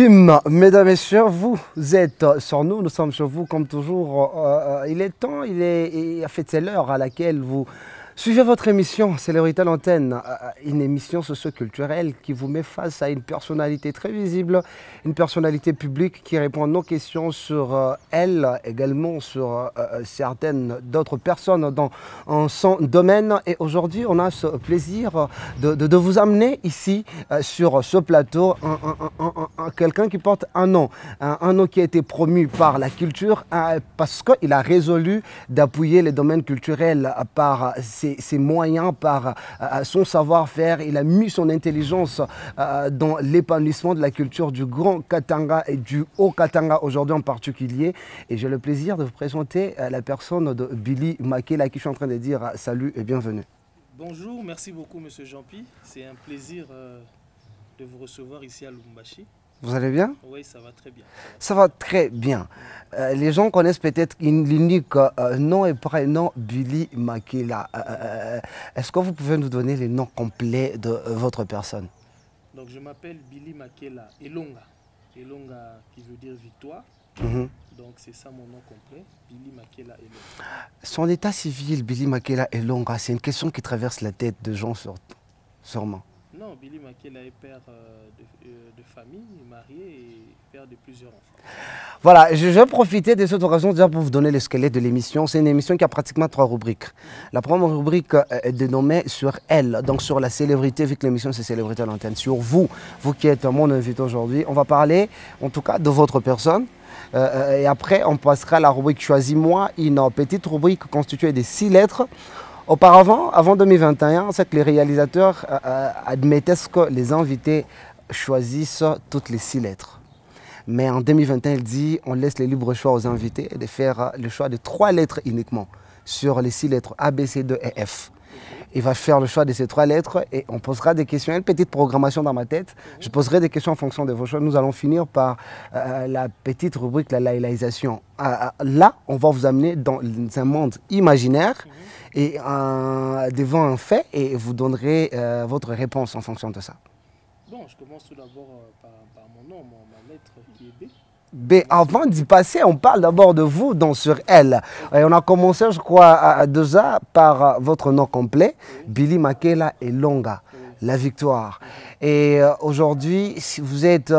Bim, mesdames et messieurs, vous êtes sur nous, nous sommes sur vous comme toujours. Il est temps, en fait c'est l'heure à laquelle vous suivez votre émission Célébrité à l'antenne, une émission socio-culturelle qui vous met face à une personnalité très visible, une personnalité publique qui répond à nos questions sur elle, également sur certaines d'autres personnes dans son domaine. Et aujourd'hui, on a ce plaisir de vous amener ici sur ce plateau quelqu'un qui porte un nom qui a été promu par la culture parce qu'il a résolu d'appuyer les domaines culturels par ses moyens, par son savoir-faire. Il a mis son intelligence dans l'épanouissement de la culture du Grand Katanga et du Haut Katanga aujourd'hui en particulier. Et j'ai le plaisir de vous présenter la personne de Billy Makela, à qui je suis en train de dire salut et bienvenue. Bonjour, merci beaucoup Monsieur Jean-Pi. C'est un plaisir de vous recevoir ici à Lubumbashi. Vous allez bien? Oui, ça va très bien. Ça va très bien. Les gens connaissent peut-être l'unique nom et prénom Billy Makela. Est-ce que vous pouvez nous donner les noms complets de votre personne? Donc je m'appelle Billy Makela Elonga. Elonga qui veut dire victoire. Donc c'est ça mon nom complet, Billy Makela Elonga. Son état civil, Billy Makela Elonga, c'est une question qui traverse la tête de gens sûrement. Non, Billy Makela est père de famille, marié et père de plusieurs enfants. Voilà, je vais profiter de cette occasion déjà pour vous donner le squelette de l'émission. C'est une émission qui a pratiquement 3 rubriques. La première rubrique est dénommée sur elle, donc sur la célébrité, vu que l'émission c'est Célébrité à l'antenne. Sur vous qui êtes mon invité aujourd'hui, on va parler en tout cas de votre personne. Et après, on passera à la rubrique Choisis-moi, une petite rubrique constituée de 6 lettres. Auparavant, avant 2021, c'est que les réalisateurs admettaient que les invités choisissent toutes les 6 lettres. Mais en 2021, il dit on laisse le libre choix aux invités de faire le choix de 3 lettres uniquement sur les 6 lettres A, B, C, D et F. Il va faire le choix de ces 3 lettres et on posera des questions, une petite programmation dans ma tête. Je poserai des questions en fonction de vos choix. Nous allons finir par la petite rubrique, la laïlisation. Là, on va vous amener dans un monde imaginaire et devant un fait et vous donnerez votre réponse en fonction de ça. Bon, je commence tout d'abord par mon nom, ma lettre qui est B. B. Avant d'y passer, on parle d'abord de vous, donc sur elle. Et on a commencé, je crois, déjà par votre nom complet, Billy Makela Elonga, la victoire. Et aujourd'hui, si vous êtes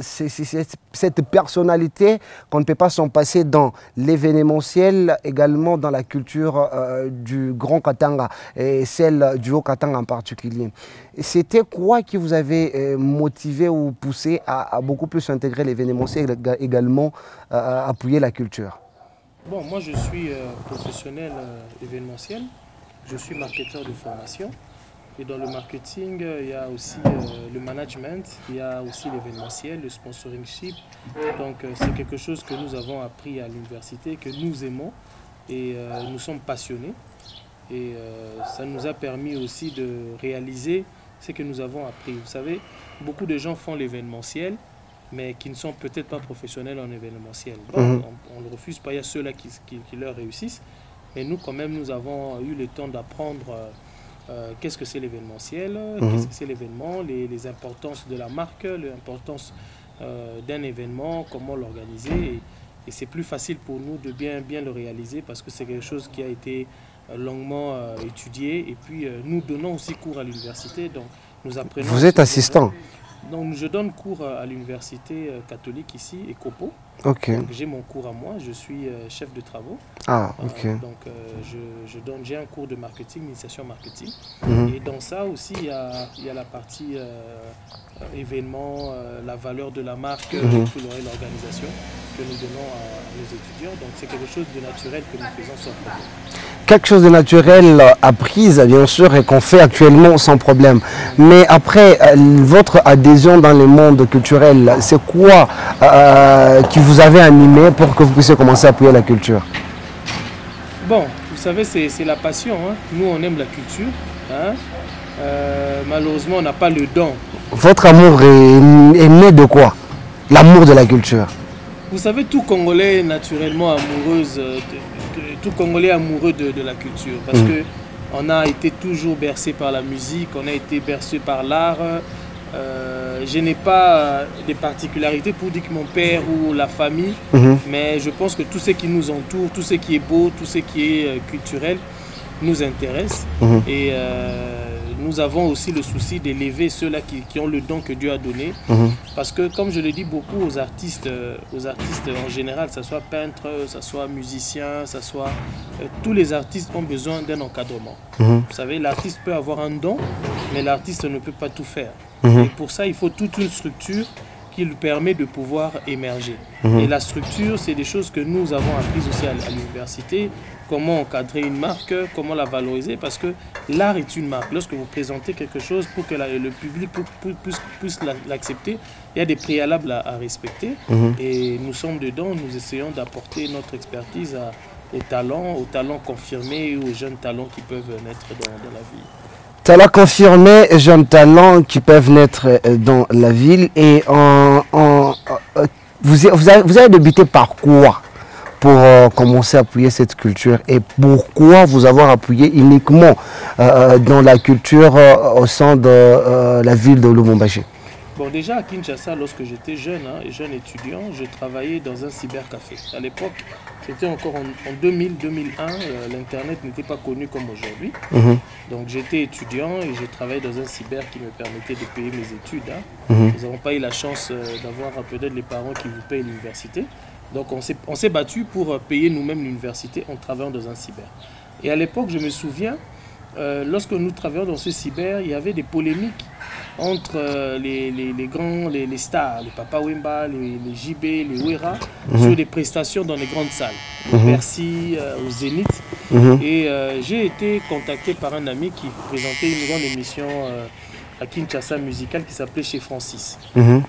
cette personnalité qu'on ne peut pas s'en passer dans l'événementiel, également dans la culture du Grand Katanga et celle du Haut Katanga en particulier. C'était quoi qui vous avait motivé ou poussé à beaucoup plus intégrer l'événementiel et également appuyer la culture? Bon, moi je suis professionnel événementiel, je suis marketeur de formation. Et dans le marketing, il y a aussi le management, il y a aussi l'événementiel, le sponsoringship. Donc c'est quelque chose que nous avons appris à l'université, que nous aimons et nous sommes passionnés. Et ça nous a permis aussi de réaliser ce que nous avons appris. Vous savez, beaucoup de gens font l'événementiel, mais qui ne sont peut-être pas professionnels en événementiel. Bon, on ne le refuse pas, il y a ceux-là qui leur réussissent. Mais nous, quand même, nous avons eu le temps d'apprendre qu'est-ce que c'est l'événementiel, qu'est-ce que c'est l'événement, les importances de la marque, l'importance d'un événement, comment l'organiser. Et c'est plus facile pour nous de bien le réaliser parce que c'est quelque chose qui a été longuement étudié. Et puis nous donnons aussi cours à l'université. Donc nous apprenons. Vous êtes assistant? Donc je donne cours à l'université catholique ici, ECOPO. Okay. J'ai mon cours à moi, je suis chef de travaux. Ah, ok. J'ai un cours de marketing, initiation marketing. Et dans ça aussi, il y a la partie événement, la valeur de la marque, l'organisation que nous donnons à nos étudiants. Donc c'est quelque chose de naturel que nous faisons sans problème. Quelque chose de naturel apprise, bien sûr, et qu'on fait actuellement sans problème. Mais après, votre adhésion dans le monde culturel, c'est quoi qui vous avait animé pour que vous puissiez commencer à appuyer la culture? Bon, vous savez, c'est la passion. Hein. Nous, on aime la culture. Hein. Malheureusement, on n'a pas le don. Votre amour est né de quoi? L'amour de la culture. Vous savez, tout Congolais est naturellement amoureuse tout Congolais amoureux de la culture. Parce que on a été toujours bercé par la musique, on a été bercé par l'art, je n'ai pas des particularités pour dire que mon père ou la famille, mais je pense que tout ce qui nous entoure, tout ce qui est beau, tout ce qui est culturel nous intéresse. Et nous avons aussi le souci d'élever ceux-là qui ont le don que Dieu a donné. Parce que, comme je le dis beaucoup aux artistes en général, que ce soit peintres, que ce soit musiciens, que ce soit... tous les artistes ont besoin d'un encadrement. Vous savez, l'artiste peut avoir un don, mais l'artiste ne peut pas tout faire. Et pour ça, il faut toute une structure qui lui permet de pouvoir émerger. Et la structure, c'est des choses que nous avons apprises aussi à l'université. Comment encadrer une marque, comment la valoriser, parce que l'art est une marque. Lorsque vous présentez quelque chose pour que le public puisse l'accepter, il y a des préalables à respecter. Et nous sommes dedans, nous essayons d'apporter notre expertise aux talents confirmés et aux jeunes talents qui peuvent naître dans la vie. Talents confirmés, jeunes talents qui peuvent naître dans la ville. Et vous avez débuté par quoi pour commencer à appuyer cette culture, et pourquoi vous avoir appuyé uniquement dans la culture au sein de la ville de Lubumbashi? Bon, déjà à Kinshasa, lorsque j'étais jeune étudiant, je travaillais dans un cybercafé. À l'époque, c'était encore en 2000-2001, l'Internet n'était pas connu comme aujourd'hui. Donc j'étais étudiant et j'ai travaillé dans un cyber qui me permettait de payer mes études. Nous n'avons pas eu la chance d'avoir peut-être les parents qui vous payent l'université. Donc on s'est battu pour payer nous-mêmes l'université en travaillant dans un cyber. Et à l'époque, je me souviens, lorsque nous travaillions dans ce cyber, il y avait des polémiques entre les stars, les Papa Wemba, les JB, les Wera, sur des prestations dans les grandes salles, au Bercy, au Zénith. Et j'ai été contacté par un ami qui présentait une grande émission à Kinshasa musicale qui s'appelait Chez Francis,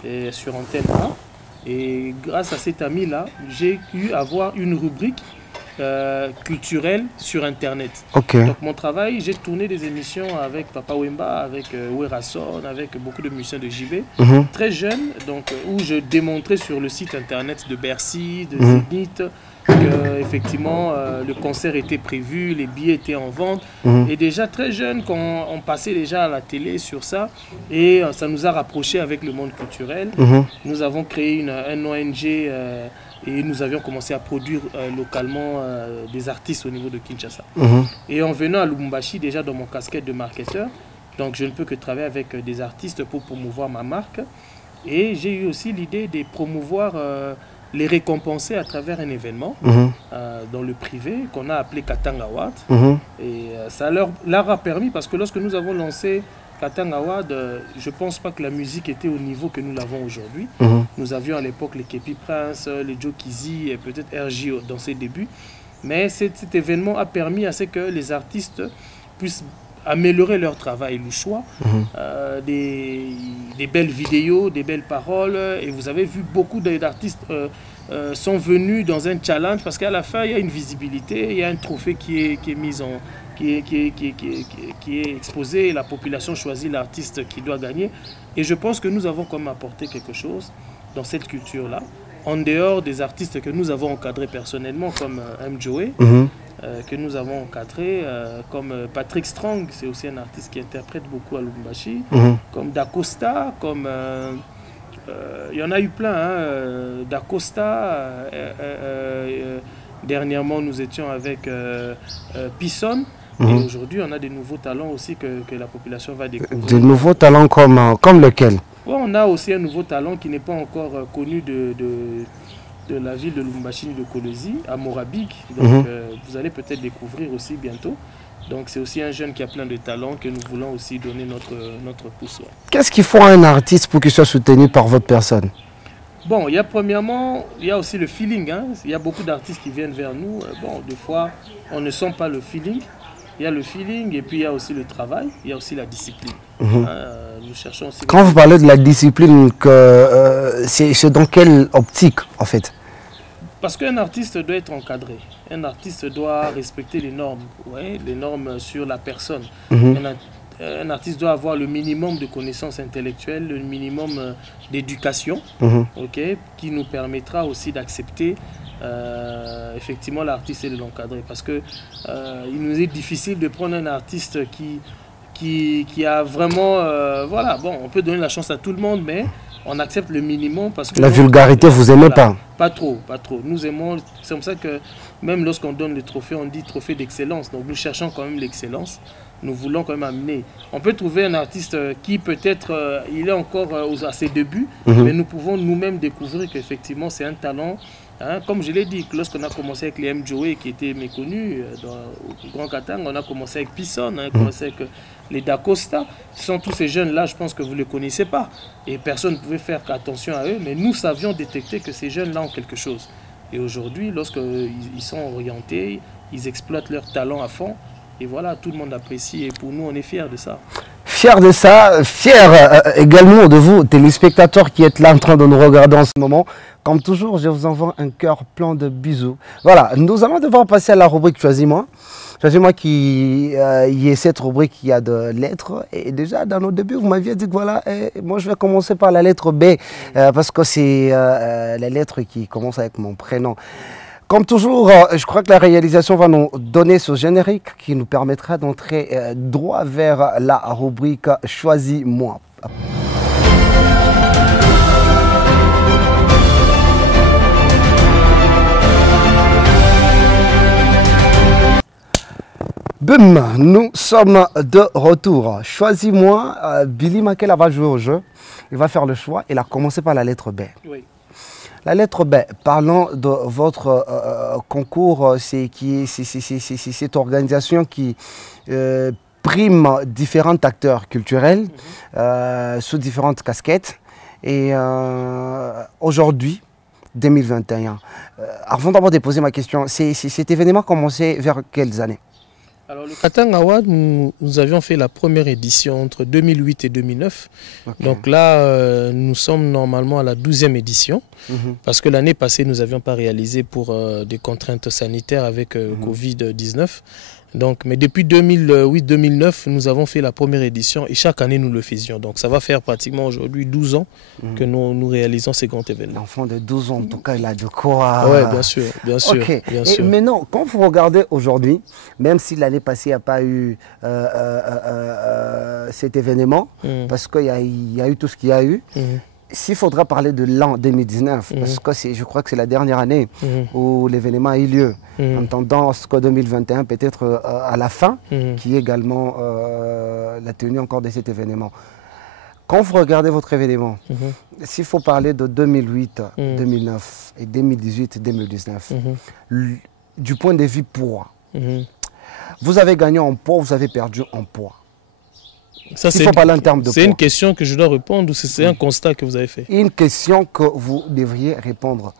et sur Antenne 1. Et grâce à cet ami-là, j'ai eu à avoir une rubrique culturelle sur Internet. Donc mon travail, j'ai tourné des émissions avec Papa Wemba, avec Werason, avec beaucoup de musiciens de JB, très jeunes, donc, où je démontrais sur le site Internet de Bercy, de Zénith, que effectivement le concert était prévu, les billets étaient en vente. Et déjà très jeune, quand on passait déjà à la télé sur ça, et ça nous a rapprochés avec le monde culturel. Nous avons créé un ONG et nous avions commencé à produire localement des artistes au niveau de Kinshasa. Et en venant à Lubumbashi, déjà dans mon casquette de marketeur, donc je ne peux que travailler avec des artistes pour promouvoir ma marque. Et j'ai eu aussi l'idée de promouvoir, les récompenser à travers un événement dans le privé qu'on a appelé Katanga Award. Et ça leur a permis, parce que lorsque nous avons lancé Katanga Award, je ne pense pas que la musique était au niveau que nous l'avons aujourd'hui. Nous avions à l'époque les Kepi Prince, les Joe Kizzy et peut-être RJ dans ses débuts. Mais cet événement a permis à ce que les artistes puissent améliorer leur travail, le choix, des belles vidéos, des belles paroles. Et vous avez vu beaucoup d'artistes sont venus dans un challenge, parce qu'à la fin, il y a une visibilité, il y a un trophée qui est mis en... Qui est exposé, et la population choisit l'artiste qui doit gagner. Et je pense que nous avons comme apporté quelque chose dans cette culture-là, en dehors des artistes que nous avons encadrés personnellement, comme M. Joey, que nous avons encadré, comme Patrick Strong, c'est aussi un artiste qui interprète beaucoup à Lubumbashi, comme Dacosta, comme... il y en a eu plein, Dacosta, dernièrement nous étions avec Pisson. Et aujourd'hui, on a des nouveaux talents aussi que la population va découvrir. Des nouveaux talents comme lequel? On a aussi un nouveau talent qui n'est pas encore connu de la ville de Lubumbashi, de Kolwezi, à Morabik. Donc vous allez peut-être découvrir aussi bientôt. Donc c'est aussi un jeune qui a plein de talents que nous voulons aussi donner notre pouce. Qu'est-ce qu'il faut à un artiste pour qu'il soit soutenu par votre personne? Bon, premièrement, il y a aussi le feeling. Il y a beaucoup d'artistes qui viennent vers nous. Bon, des fois, on ne sent pas le feeling. Il y a le feeling et puis il y a aussi le travail, il y a aussi la discipline. Nous cherchons aussi... Quand vous parlez de la discipline, c'est dans quelle optique en fait? Parce qu'un artiste doit être encadré. Un artiste doit respecter les normes, les normes sur la personne. Un artiste doit avoir le minimum de connaissances intellectuelles, le minimum d'éducation, qui nous permettra aussi d'accepter effectivement l'artiste et de l'encadrer. Parce que il nous est difficile de prendre un artiste qui a vraiment... voilà, bon, on peut donner la chance à tout le monde, mais on accepte le minimum parce que... La vulgarité, vous aimez voilà, pas? Pas trop, pas trop. Nous aimons... C'est comme ça que même lorsqu'on donne le trophée, on dit trophée d'excellence. Donc nous cherchons quand même l'excellence. Nous voulons quand même amener. On peut trouver un artiste qui peut-être, il est encore à ses débuts, mais nous pouvons nous-mêmes découvrir qu'effectivement c'est un talent. Hein, comme je l'ai dit, lorsqu'on a commencé avec les M. Joey qui étaient méconnus au Grand Katanga, on a commencé avec Pisson, on a commencé avec les Dacosta. Ce sont tous ces jeunes-là, je pense que vous ne les connaissez pas. Et personne ne pouvait faire attention à eux, mais nous savions détecter que ces jeunes-là ont quelque chose. Et aujourd'hui, lorsqu'ils sont orientés, ils exploitent leur talent à fond. Et voilà, tout le monde apprécie et pour nous, on est fiers de ça. Fiers de ça, fiers également de vous, téléspectateurs qui êtes là en train de nous regarder en ce moment. Comme toujours, je vous envoie un cœur plein de bisous. Voilà, nous allons devoir passer à la rubrique Choisis-moi. Choisis-moi qui y est cette rubrique qui a de lettres. Et déjà, dans nos débuts, vous m'aviez dit que voilà, moi je vais commencer par la lettre B, parce que c'est la lettre qui commence avec mon prénom. Comme toujours, je crois que la réalisation va nous donner ce générique qui nous permettra d'entrer droit vers la rubrique Choisis-moi. Boum, nous sommes de retour. Choisis-moi, Billy Makela va jouer au jeu. Il va faire le choix. Il a commencé par la lettre B. Oui. La lettre B, parlons de votre concours, c'est cette organisation qui prime différents acteurs culturels sous différentes casquettes. Et aujourd'hui, 2021, avant d'abord de poser ma question, cet événement a commencé vers quelles années? Alors le Katanga Award, nous avions fait la première édition entre 2008 et 2009. Okay. Donc là, nous sommes normalement à la 12e édition. Parce que l'année passée, nous n'avions pas réalisé pour des contraintes sanitaires avec Covid-19. Donc, mais depuis 2008-2009, nous avons fait la première édition et chaque année, nous le faisions. Donc ça va faire pratiquement aujourd'hui 12 ans que nous réalisons ces grands événements. L'enfant de 12 ans, en tout cas, il a de quoi... Oui, bien sûr, bien sûr. Okay. Bien sûr. Mais non, quand vous regardez aujourd'hui, même si l'année passée, il n'y a pas eu cet événement, parce qu'il y a eu tout ce qu'il y a eu, s'il faudra parler de l'an 2019, parce que je crois que c'est la dernière année où l'événement a eu lieu, en tendance qu'en 2021, peut-être à la fin, qui est également la tenue encore de cet événement. Quand vous regardez votre événement, s'il faut parler de 2008, 2009 et 2018, 2019, du point de vue poids, vous avez gagné en poids, vous avez perdu en poids. C'est une question que je dois répondre ou c'est un constat que vous avez fait? Une question que vous devriez répondre,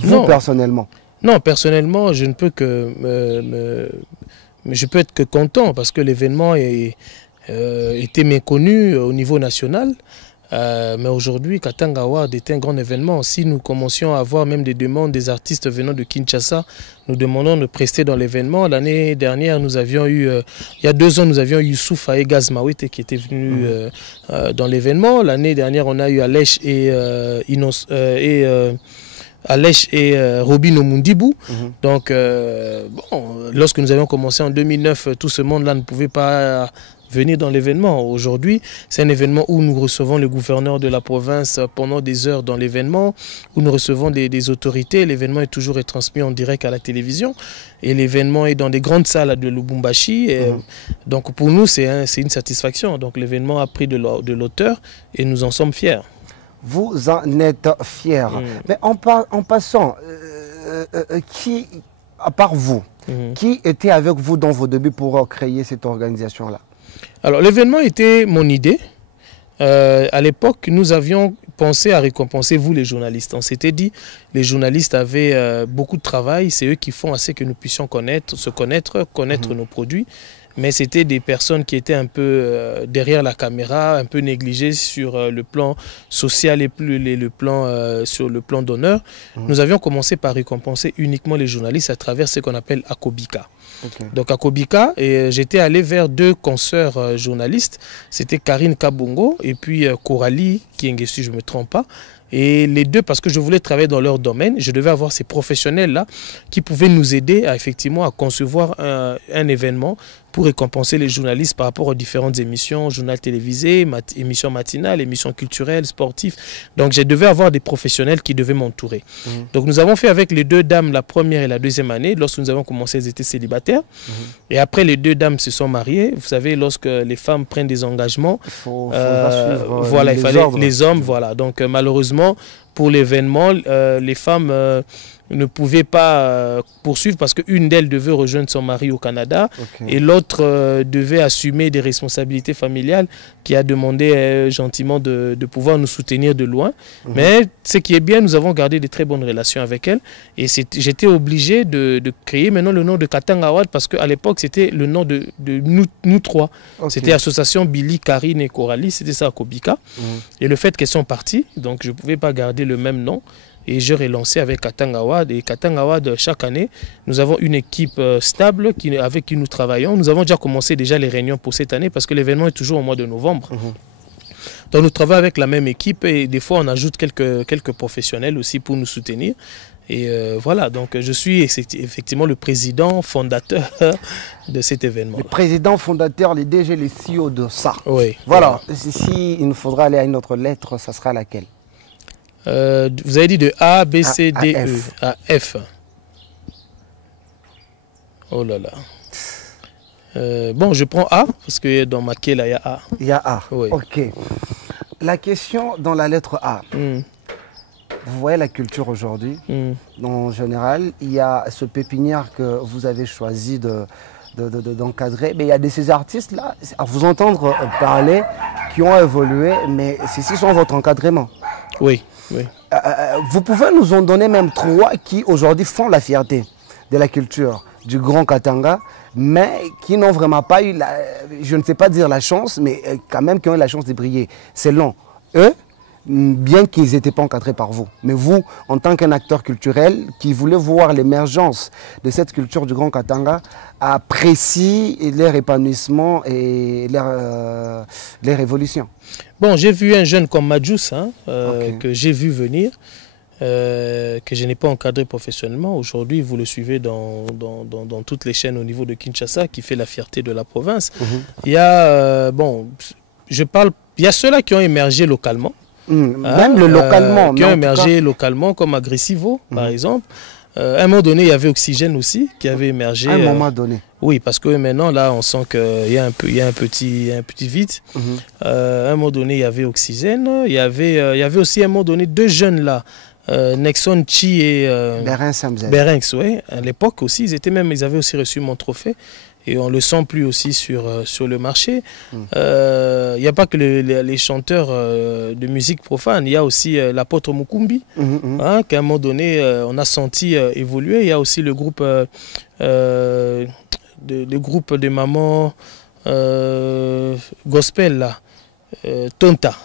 vous personnellement. Non, personnellement, je ne peux que je peux être que content parce que l'événement était méconnu au niveau national. Mais aujourd'hui, Katanga Award est un grand événement. Si nous commencions à avoir même des demandes des artistes venant de Kinshasa, nous demandons de prester dans l'événement. L'année dernière, nous avions eu, il y a 2 ans, nous avions eu Youssouf Aegaz Mawete qui était venu dans l'événement. L'année dernière, on a eu Alech et Robin Omundibou. Donc, bon, lorsque nous avions commencé en 2009, tout ce monde-là ne pouvait pas venir dans l'événement. Aujourd'hui, c'est un événement où nous recevons le gouverneur de la province pendant des heures dans l'événement, où nous recevons des autorités. L'événement est toujours retransmis en direct à la télévision et l'événement est dans des grandes salles de Lubumbashi. Donc pour nous, c'est une satisfaction. Donc l'événement a pris de l'auteur et nous en sommes fiers. Vous en êtes fiers. Mais en passant, qui, à part vous, qui était avec vous dans vos débuts pour créer cette organisation-là? Alors l'événement était mon idée. À l'époque, nous avions pensé à récompenser vous les journalistes. On s'était dit, les journalistes avaient beaucoup de travail, c'est eux qui font assez que nous puissions connaître nos produits. Mais c'était des personnes qui étaient un peu derrière la caméra, un peu négligées sur le plan social et sur le plan d'honneur. Nous avions commencé par récompenser uniquement les journalistes à travers ce qu'on appelle Akobika. Donc à Kobika, j'étais allé vers 2 consoeurs journalistes, c'était Karine Kabongo et puis Coralie Kiengesu, si je ne me trompe pas. Et les 2, parce que je voulais travailler dans leur domaine, je devais avoir ces professionnels-là qui pouvaient nous aider effectivement à concevoir un événement pour récompenser les journalistes par rapport aux différentes émissions, journal télévisé, émissions matinales, émissions culturelles, sportives. Donc je devais avoir des professionnels qui devaient m'entourer. Donc nous avons fait avec les deux dames la première et la deuxième année. Lorsque nous avons commencé, elles étaient célibataires. Et après, les deux dames se sont mariées. Vous savez, lorsque les femmes prennent des engagements, voilà, il fallait les hommes. Voilà. Donc malheureusement, pour l'événement, les femmes ne pouvaient pas poursuivre parce qu'une d'elles devait rejoindre son mari au Canada et l'autre devait assumer des responsabilités familiales, qui a demandé gentiment de pouvoir nous soutenir de loin. Mais ce qui est bien, nous avons gardé de très bonnes relations avec elle et j'étais obligé de créer maintenant le nom de Katanga Award parce qu'à l'époque c'était le nom de nous trois. C'était l'association Billy, Karine et Coralie, c'était ça à Kobika. Et le fait qu'elles sont parties, donc je ne pouvais pas garder le même nom. Et je relancé avec Katanga Award. Et Katanga Award, chaque année, nous avons une équipe stable avec qui nous travaillons. Nous avons déjà commencé les réunions pour cette année parce que l'événement est toujours au mois de novembre. Donc nous travaillons avec la même équipe et des fois on ajoute quelques professionnels aussi pour nous soutenir. Et voilà, donc je suis effectivement le président fondateur de cet événement. Le président fondateur, les DG, les CEO de ça. Oui. Voilà. Si il nous faudra aller à une autre lettre, ça sera laquelle? Vous avez dit de A, B, C, D, E à F. Oh là là. Bon, je prends A parce que dans ma quai, là, il y a A. Il y a A. Oui. Ok. La question dans la lettre A. Vous voyez la culture aujourd'hui. En général, il y a ce pépinière que vous avez choisi d'encadrer. Mais il y a ces artistes-là, à vous entendre parler, qui ont évolué, mais ceux-ci sont votre encadrement. Oui. Oui. Vous pouvez nous en donner même 3 qui aujourd'hui font la fierté de la culture du Grand Katanga, mais qui n'ont vraiment pas eu, je ne sais pas dire la chance, mais quand même qui ont eu la chance de briller. Selon eux, bien qu'ils n'étaient pas encadrés par vous. Mais vous, en tant qu'un acteur culturel qui voulait voir l'émergence de cette culture du Grand Katanga, apprécie leur épanouissement et leur évolution. Bon, j'ai vu un jeune comme Madjous, que j'ai vu venir, que je n'ai pas encadré professionnellement. Aujourd'hui, vous le suivez dans toutes les chaînes au niveau de Kinshasa, qui fait la fierté de la province. Il y a, il y a ceux-là qui ont émergé localement. Même localement. Qui ont émergé localement, comme Agressivo, par exemple. À un moment donné, il y avait Oxygène aussi, qui avait émergé. À un moment donné. Oui, parce que maintenant, là, on sent qu'il y a un petit vide. À un moment donné, il y avait Oxygène. Il y avait aussi, à un moment donné, 2 jeunes là. Nexon Chi et Berenx, oui. À l'époque aussi, ils avaient aussi reçu mon trophée. Et on ne le sent plus aussi sur le marché. Il n'y a pas que les chanteurs de musique profane, il y a aussi l'apôtre Mukumbi, qu'à un moment donné, on a senti évoluer. Il y a aussi le groupe de mamans gospel, là. Tonta.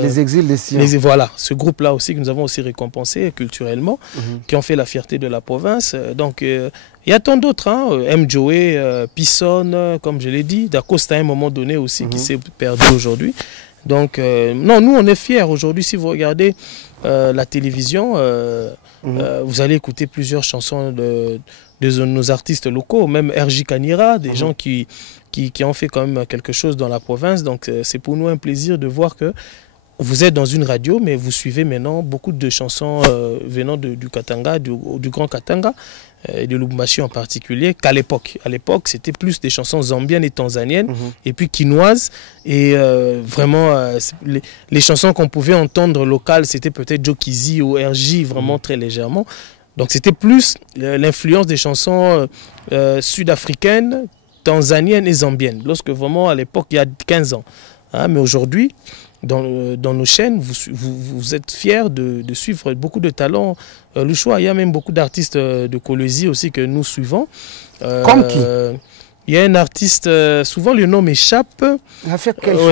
Les exils des Sion. Voilà, ce groupe-là aussi que nous avons aussi récompensé culturellement, qui ont fait la fierté de la province. Donc, il y a tant d'autres. M. Joey, Pisson, comme je l'ai dit, D'Acosta à un moment donné aussi, qui s'est perdu aujourd'hui. Donc, non, nous, on est fiers aujourd'hui. Si vous regardez la télévision, vous allez écouter plusieurs chansons de nos artistes locaux, même R.J. Kanira, des gens qui ont fait quand même quelque chose dans la province. Donc c'est pour nous un plaisir de voir que vous êtes dans une radio, mais vous suivez maintenant beaucoup de chansons venant du Katanga, du Grand Katanga, et de Lubumbashi en particulier, qu'à l'époque. À l'époque, c'était plus des chansons zambiennes et tanzaniennes, et puis quinoises. Et vraiment, les chansons qu'on pouvait entendre locales, c'était peut-être Joe Kizi ou RJ, vraiment très légèrement. Donc c'était plus l'influence des chansons sud-africaines, tanzaniennes et zambiennes, lorsque vraiment à l'époque, il y a 15 ans. Mais aujourd'hui, dans nos chaînes, vous êtes fiers de suivre beaucoup de talents. Le choix, il y a même beaucoup d'artistes de Kolwezi aussi que nous suivons. Comme qui? Il y a un artiste, souvent le nom m'échappe.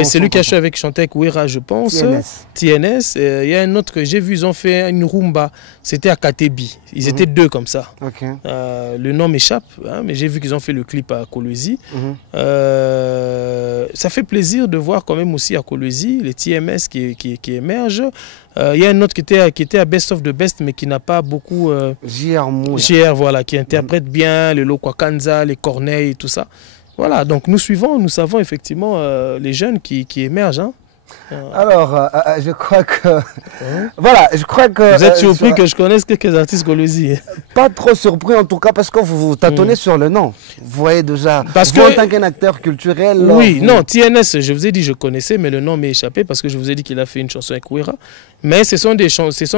C'est lui qui a chanté avec Chantek Ouera, je pense. TNS. Il y a un autre que j'ai vu, ils ont fait une rumba. C'était à Katebi. Ils étaient 2 comme ça. Le nom m'échappe, mais j'ai vu qu'ils ont fait le clip à Kolwezi. Ça fait plaisir de voir quand même aussi à Kolwezi les TMS qui émergent. Il y a un autre qui était à Best of the Best, mais qui n'a pas beaucoup... JR, voilà, qui interprète bien les Lokwakanza, les Corneilles et tout ça. Voilà, donc nous savons effectivement les jeunes qui émergent. Hein. Alors, je crois que... Voilà, je crois que... Vous êtes surpris que je connaisse quelques artistes Golosi? Pas trop surpris en tout cas, parce que vous vous tâtonnez sur le nom. Vous voyez déjà, parce vous, en tant qu'un acteur culturel... Oui, non, TNS, je vous ai dit je connaissais, mais le nom m'est échappé parce que je vous ai dit qu'il a fait une chanson avec Ouera. Mais ce sont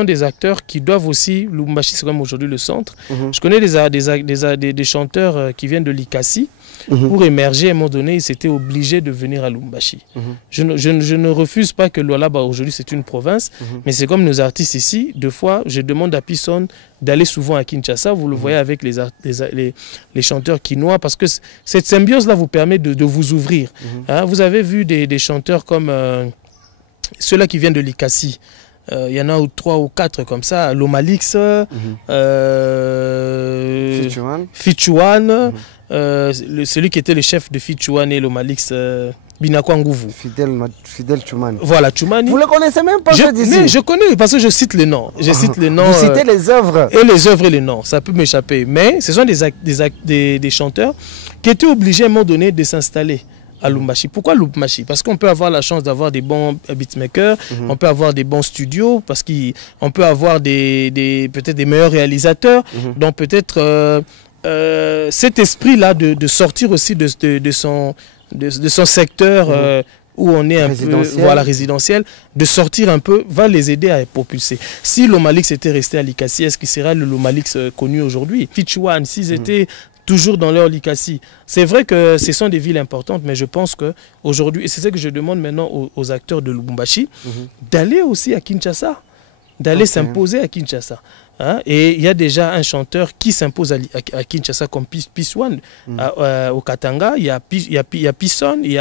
des acteurs qui doivent aussi... Lubumbashi, c'est comme aujourd'hui le centre. Je connais des chanteurs qui viennent de l'Ikasi. Pour émerger, à un moment donné, ils étaient obligés de venir à Lubumbashi. Je ne refuse pas que Lualaba, aujourd'hui, c'est une province, mais c'est comme nos artistes ici. Deux fois, je demande à Pisson d'aller souvent à Kinshasa. Vous le voyez avec les chanteurs quinois, parce que cette symbiose-là vous permet de vous ouvrir. Hein, vous avez vu des chanteurs comme ceux-là qui viennent de l'Ikasi. Il y en a 3 ou 4 comme ça. Lomalix, Fichuan, celui qui était le chef de Fichuan et Lomalix, Binakwa Nguvu. Fidèle Chumani. Voilà, Chumani. Vous le connaissez même pas? Je connais parce que je cite les noms. Je cite les noms. Vous citez les œuvres. Et les œuvres et les noms. Ça peut m'échapper. Mais ce sont des chanteurs qui étaient obligés à un moment donné de s'installer à Lubumbashi. Pourquoi Lubumbashi? Parce qu'on peut avoir la chance d'avoir des bons beatmakers, on peut avoir des bons studios, parce qu'on peut avoir peut-être des meilleurs réalisateurs, donc peut-être cet esprit-là de sortir aussi de son secteur où on est un peu résidentiel, de sortir un peu, va les aider à propulser. Si Lomalix était resté à l'Ikasi, est-ce qu'il serait le Lomalix connu aujourd'hui? Fichuan, s'ils étaient toujours dans leur Likasi. C'est vrai que ce sont des villes importantes, mais je pense qu'aujourd'hui, et c'est ce que je demande maintenant aux acteurs de Lubumbashi, d'aller aussi à Kinshasa, d'aller s'imposer à Kinshasa. Hein? Et il y a déjà un chanteur qui s'impose à Kinshasa comme Piswan. Au Katanga, il y a Pisson, il y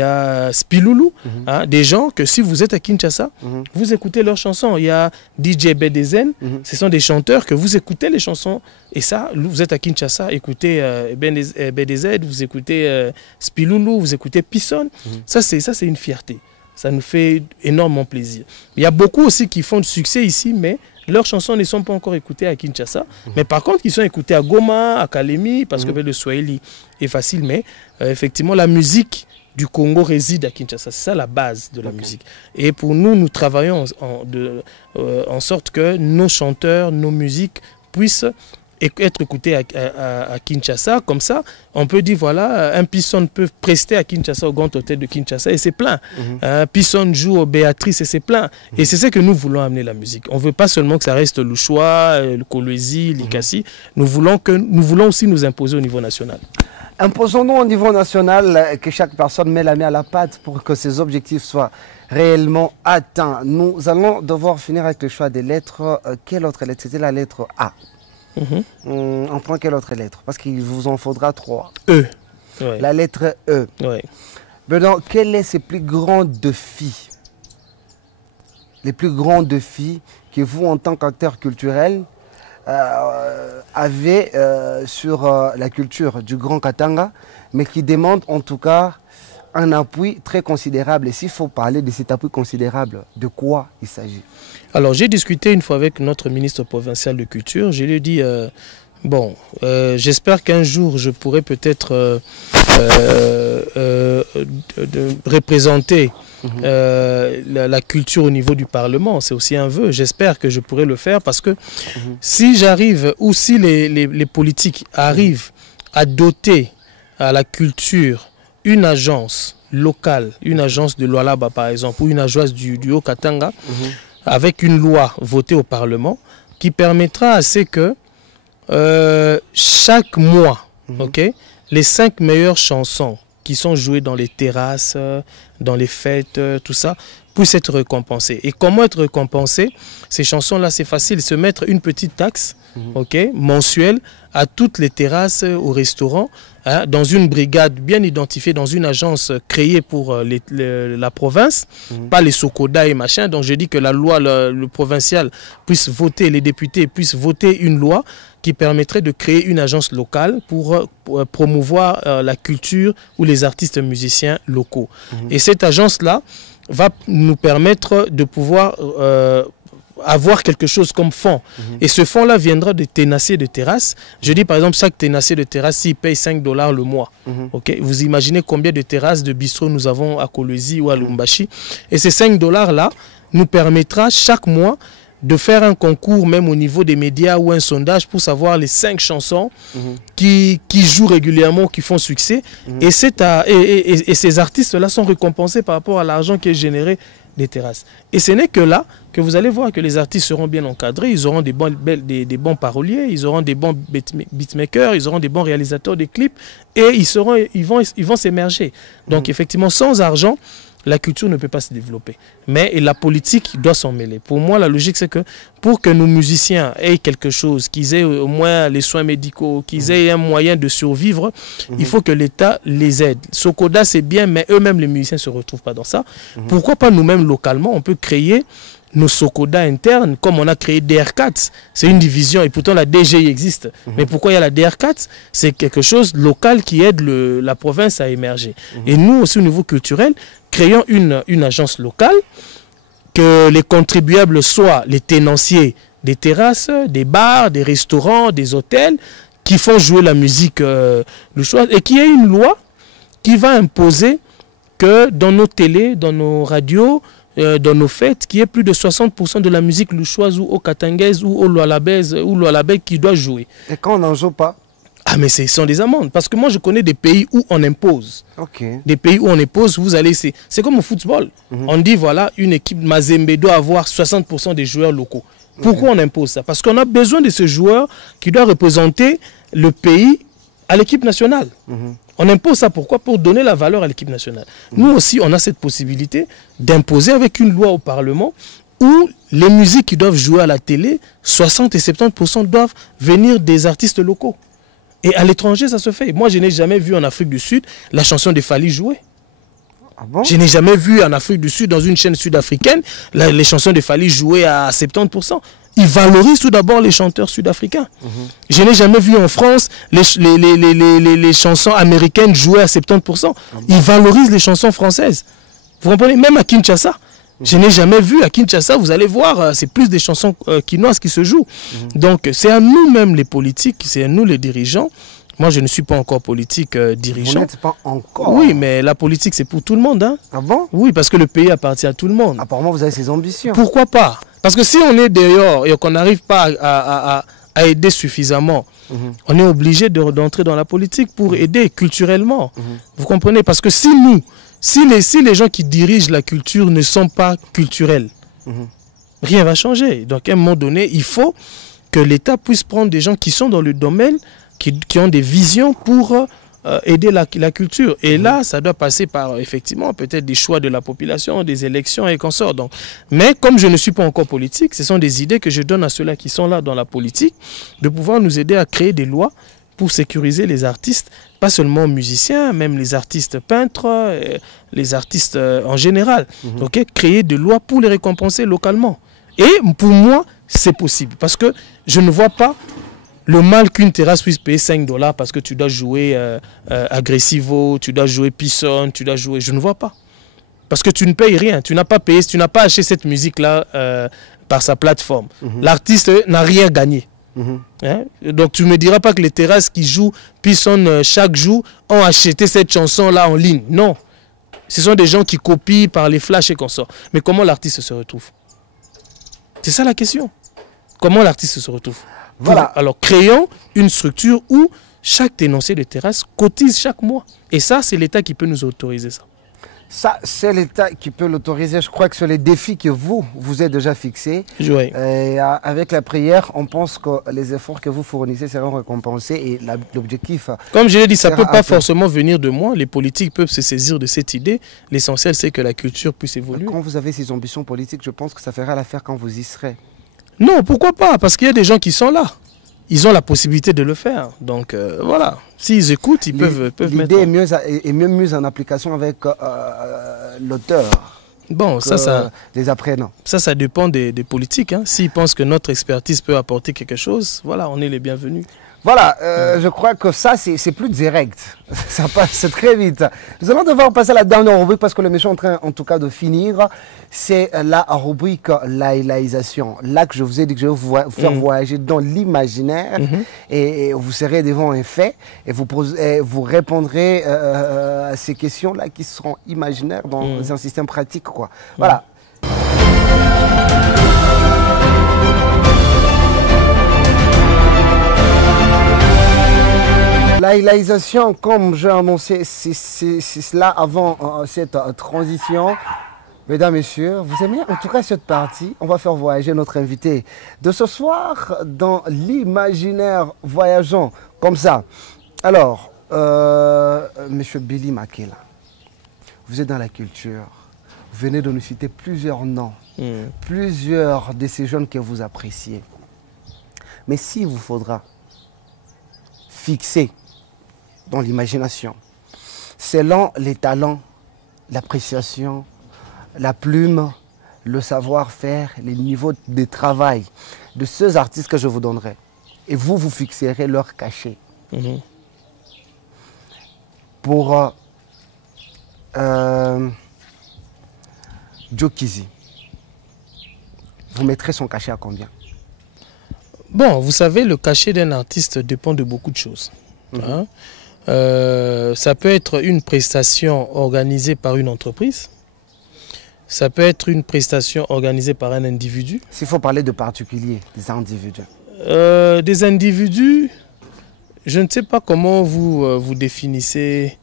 a Spiloulou. Hein? Des gens que si vous êtes à Kinshasa, vous écoutez leurs chansons. Il y a DJ BDZ, ce sont des chanteurs que vous écoutez les chansons. Et ça, vous êtes à Kinshasa, écoutez BDZ, vous écoutez Spiloulou, vous écoutez Pisson. Ça, c'est une fierté. Ça nous fait énormément plaisir. Il y a beaucoup aussi qui font du succès ici, mais leurs chansons ne sont pas encore écoutées à Kinshasa. Mais par contre, ils sont écoutés à Goma, à Kalemi, parce que le Swahili est facile. Mais effectivement, la musique du Congo réside à Kinshasa. C'est ça la base de la musique. Et pour nous, nous travaillons en sorte que nos chanteurs, nos musiques puissent être écoutés à Kinshasa. Comme ça, on peut dire, voilà, un Pisson peut prester à Kinshasa, au Grand Hôtel de Kinshasa, et c'est plein. Pisson joue au Béatrice, et c'est plein. Et c'est ce que nous voulons amener la musique. On ne veut pas seulement que ça reste le Choix, le Kolwezi, l'Ikasi. Nous voulons aussi nous imposer au niveau national. Imposons-nous au niveau national que chaque personne met la main à la pâte pour que ses objectifs soient réellement atteints. Nous allons devoir finir avec le choix des lettres. Quelle autre lettre? C'était la lettre A. On prend quelle autre lettre? Parce qu'il vous en faudra 3. E. La lettre E. Maintenant, quels sont ces plus grands défis? Les plus grands défis que vous, en tant qu'acteur culturel, avez sur la culture du Grand Katanga, mais qui demandent en tout cas un appui très considérable. Et s'il faut parler de cet appui considérable, de quoi il s'agit? Alors, j'ai discuté une fois avec notre ministre provincial de Culture. Je lui ai dit, j'espère qu'un jour, je pourrai peut-être représenter la culture au niveau du Parlement. C'est aussi un vœu. J'espère que je pourrai le faire parce que si j'arrive, ou si les politiques arrivent à doter à la culture une agence locale, une agence de Lualaba par exemple, ou une agence du Haut-Katanga, avec une loi votée au Parlement, qui permettra à ce que chaque mois, les 5 meilleures chansons qui sont jouées dans les terrasses, dans les fêtes, tout ça, puissent être récompensées. Et comment être récompensées? Ces chansons-là, c'est facile, se mettre une petite taxe mensuelle à toutes les terrasses, au restaurant, dans une brigade bien identifiée, dans une agence créée pour la province, pas les Sokoda et machin. Donc je dis que la loi, le provincial puisse voter, les députés puissent voter une loi qui permettrait de créer une agence locale pour promouvoir la culture ou les artistes musiciens locaux. Et cette agence-là va nous permettre de pouvoir avoir quelque chose comme fonds. Et ce fonds-là viendra de Ténacier de terrasse. Je dis par exemple, chaque Ténacier de terrasse, s'il paye 5 $ le mois. Okay? Vous imaginez combien de terrasses de bistrot nous avons à Kolwezi ou à Lubumbashi. Et ces 5 $ nous permettra chaque mois de faire un concours même au niveau des médias ou un sondage pour savoir les 5 chansons qui jouent régulièrement, qui font succès. Et ces artistes-là sont récompensés par rapport à l'argent qui est généré des terrasses. Et ce n'est que là que vous allez voir que les artistes seront bien encadrés, ils auront des bons paroliers, ils auront des bons beatmakers, ils auront des bons réalisateurs de clips et ils vont s'émerger. Donc effectivement, sans argent, la culture ne peut pas se développer. Mais la politique doit s'en mêler. Pour moi, la logique, c'est que pour que nos musiciens aient quelque chose, qu'ils aient au moins les soins médicaux, qu'ils aient un moyen de survivre, il faut que l'État les aide. Sokoda, c'est bien, mais eux-mêmes, les musiciens ne se retrouvent pas dans ça. Pourquoi pas nous-mêmes, localement, on peut créer nos Sokoda internes, comme on a créé DR4, c'est une division, et pourtant la DGI existe. Mais pourquoi il y a la DR4? C'est quelque chose local qui aide la province à émerger. Et nous aussi, au niveau culturel, créons une agence locale, que les contribuables soient les tenanciers des terrasses, des bars, des restaurants, des hôtels, qui font jouer la musique luchoise, et qu'il y ait une loi qui va imposer que dans nos télés, dans nos radios, dans nos fêtes, qu'il y ait plus de 60% de la musique luchoise ou au katangaise ou au lualabèze ou lualabè qui doit jouer. Et quand on n'en joue pas? Ah mais ce sont des amendes. Parce que moi je connais des pays où on impose. Des pays où on impose, vous allez... C'est comme au football. On dit voilà, une équipe Mazembe doit avoir 60% des joueurs locaux. Pourquoi on impose ça? Parce qu'on a besoin de ce joueur qui doit représenter le pays à l'équipe nationale. On impose ça pourquoi? Pour donner la valeur à l'équipe nationale. Nous aussi, on a cette possibilité d'imposer avec une loi au Parlement où les musiques qui doivent jouer à la télé, 60 et 70% doivent venir des artistes locaux. Et à l'étranger, ça se fait. Moi, je n'ai jamais vu en Afrique du Sud la chanson de Fally jouer. Ah bon? Je n'ai jamais vu en Afrique du Sud, dans une chaîne sud-africaine, les chansons de Fally jouer à 70%. Ils valorisent tout d'abord les chanteurs sud-africains. Je n'ai jamais vu en France les chansons américaines jouer à 70%. Ils valorisent les chansons françaises. Vous comprenez? Même à Kinshasa. Je n'ai jamais vu à Kinshasa, vous allez voir, c'est plus des chansons quinoises qui se jouent. Donc c'est à nous-mêmes les politiques, c'est à nous les dirigeants. Moi, je ne suis pas encore politique dirigeant. Vous n'êtes pas encore? Oui, mais la politique, c'est pour tout le monde. Hein. Ah bon? Oui, parce que le pays appartient à tout le monde. Apparemment, vous avez ces ambitions. Pourquoi pas? Parce que si on est dehors et qu'on n'arrive pas à aider suffisamment, on est obligé d'entrer dans la politique pour aider culturellement. Vous comprenez? Parce que si les gens qui dirigent la culture ne sont pas culturels, rien ne va changer. Donc, à un moment donné, il faut que l'État puisse prendre des gens qui sont dans le domaine, qui ont des visions pour aider la culture. Et là, ça doit passer par, effectivement, peut-être des choix de la population, des élections et consorts. Donc, mais comme je ne suis pas encore politique, ce sont des idées que je donne à ceux-là qui sont là dans la politique, de pouvoir nous aider à créer des lois pour sécuriser les artistes, pas seulement musiciens, même les artistes peintres, les artistes en général. Donc, créer des lois pour les récompenser localement. Et pour moi, c'est possible. Parce que je ne vois pas le mal qu'une terrasse puisse payer 5 $ parce que tu dois jouer Agressivo, tu dois jouer Pisson, tu dois jouer... Je ne vois pas. Parce que tu ne payes rien. Tu n'as pas payé, tu n'as pas acheté cette musique-là par sa plateforme. L'artiste n'a rien gagné. Hein? Donc tu ne me diras pas que les terrasses qui jouent Pisson chaque jour ont acheté cette chanson-là en ligne. Non. Ce sont des gens qui copient par les flashs et consorts. Mais comment l'artiste se retrouve? C'est ça la question. Comment l'artiste se retrouve? Voilà. Alors, créons une structure où chaque tenancier de terrasse cotise chaque mois. Et ça, c'est l'État qui peut nous autoriser ça. Ça, c'est l'État qui peut l'autoriser. Je crois que sur les défis que vous êtes déjà fixés, oui. Avec la prière, on pense que les efforts que vous fournissez seront récompensés et l'objectif... Comme je l'ai dit, ça ne peut pas forcément venir de moi. Les politiques peuvent se saisir de cette idée. L'essentiel, c'est que la culture puisse évoluer. Quand vous avez ces ambitions politiques, je pense que ça fera l'affaire quand vous y serez. Non, pourquoi pas? Parce qu'il y a des gens qui sont là. Ils ont la possibilité de le faire. Donc voilà, s'ils écoutent, ils peuvent mettre... L'idée est mieux mise en application avec l'auteur. Bon, ça... Les apprenants. Ça dépend des politiques. Hein. S'ils pensent que notre expertise peut apporter quelque chose, voilà, on est les bienvenus. Voilà, je crois que ça, c'est plus direct. Ça passe très vite. Nous allons devoir passer à la dernière rubrique parce que l'émission est en train, en tout cas, de finir. C'est la rubrique laïlisation. Là que je vous ai dit que je vais vous faire voyager dans l'imaginaire et vous serez devant un fait et vous répondrez à ces questions-là qui seront imaginaires dans un système pratique, quoi. Voilà. La réalisation, comme j'ai annoncé, c'est cela avant cette transition. Mesdames, Messieurs, vous aimez en tout cas cette partie. On va faire voyager notre invité de ce soir dans l'imaginaire voyageant comme ça. Alors, Monsieur Billy Makela, vous êtes dans la culture. Vous venez de nous citer plusieurs noms, plusieurs de ces jeunes que vous appréciez. Mais s'il vous faudra fixer dans l'imagination, selon les talents, l'appréciation, la plume, le savoir-faire, les niveaux de travail de ces artistes que je vous donnerai. Et vous fixerez leur cachet. Pour Joe Kizzy, vous mettrez son cachet à combien? Bon, vous savez, le cachet d'un artiste dépend de beaucoup de choses. Hein? Ça peut être une prestation organisée par une entreprise. Ça peut être une prestation organisée par un individu. S'il faut parler de particuliers, des individus. Des individus, je ne sais pas comment vous définissez.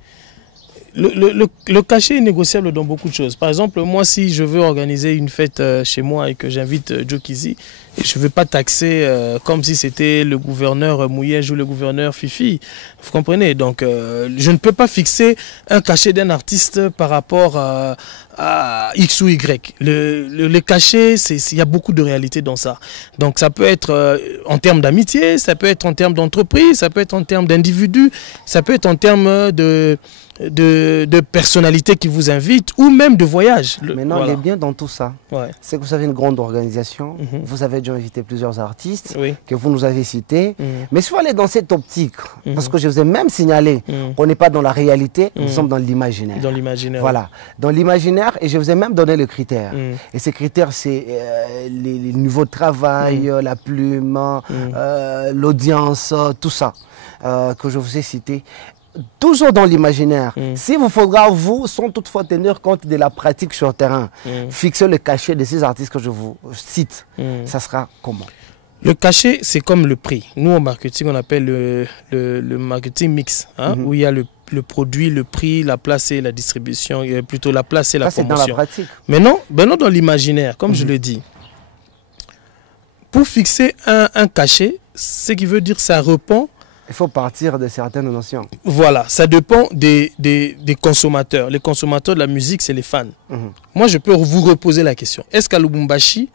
Le cachet est négociable dans beaucoup de choses. Par exemple, moi, si je veux organiser une fête chez moi et que j'invite Joe Kizzy, je ne veux pas taxer comme si c'était le gouverneur Mouyej ou le gouverneur Fifi. Vous comprenez? Donc, je ne peux pas fixer un cachet d'un artiste par rapport à X ou Y. Le cachet, il y a beaucoup de réalité dans ça. Donc, ça peut être en termes d'amitié, ça peut être en termes d'entreprise, ça peut être en termes d'individus, ça peut être en termes de personnalités qui vous invitent ou même de voyage. Maintenant, voilà. Les biens dans tout ça, c'est que vous avez une grande organisation, vous avez déjà invité plusieurs artistes que vous nous avez cités, mais il faut aller dans cette optique, parce que je vous ai même signalé qu'on n'est pas dans la réalité, nous sommes dans l'imaginaire. Dans l'imaginaire. Voilà, dans l'imaginaire, et je vous ai même donné le critère. Et ces critères, c'est les niveaux de travail, la plume, l'audience, tout ça que je vous ai cité. Toujours dans l'imaginaire. Si vous faudra, vous, sans toutefois tenir compte de la pratique sur terrain, fixer le cachet de ces artistes que je vous cite, ça sera comment? Le cachet, c'est comme le prix. Nous, en marketing, on appelle le marketing mix, hein, où il y a le produit, le prix, la place et la distribution, plutôt la place et la promotion. C'est dans la pratique. Mais non, dans l'imaginaire, comme je le dis. Pour fixer un cachet, ce qui veut dire ça répond. Il faut partir de certaines notions. Voilà, ça dépend des consommateurs. Les consommateurs de la musique, c'est les fans. Moi, je peux vous reposer la question. Est-ce qu'à Lubumbashi,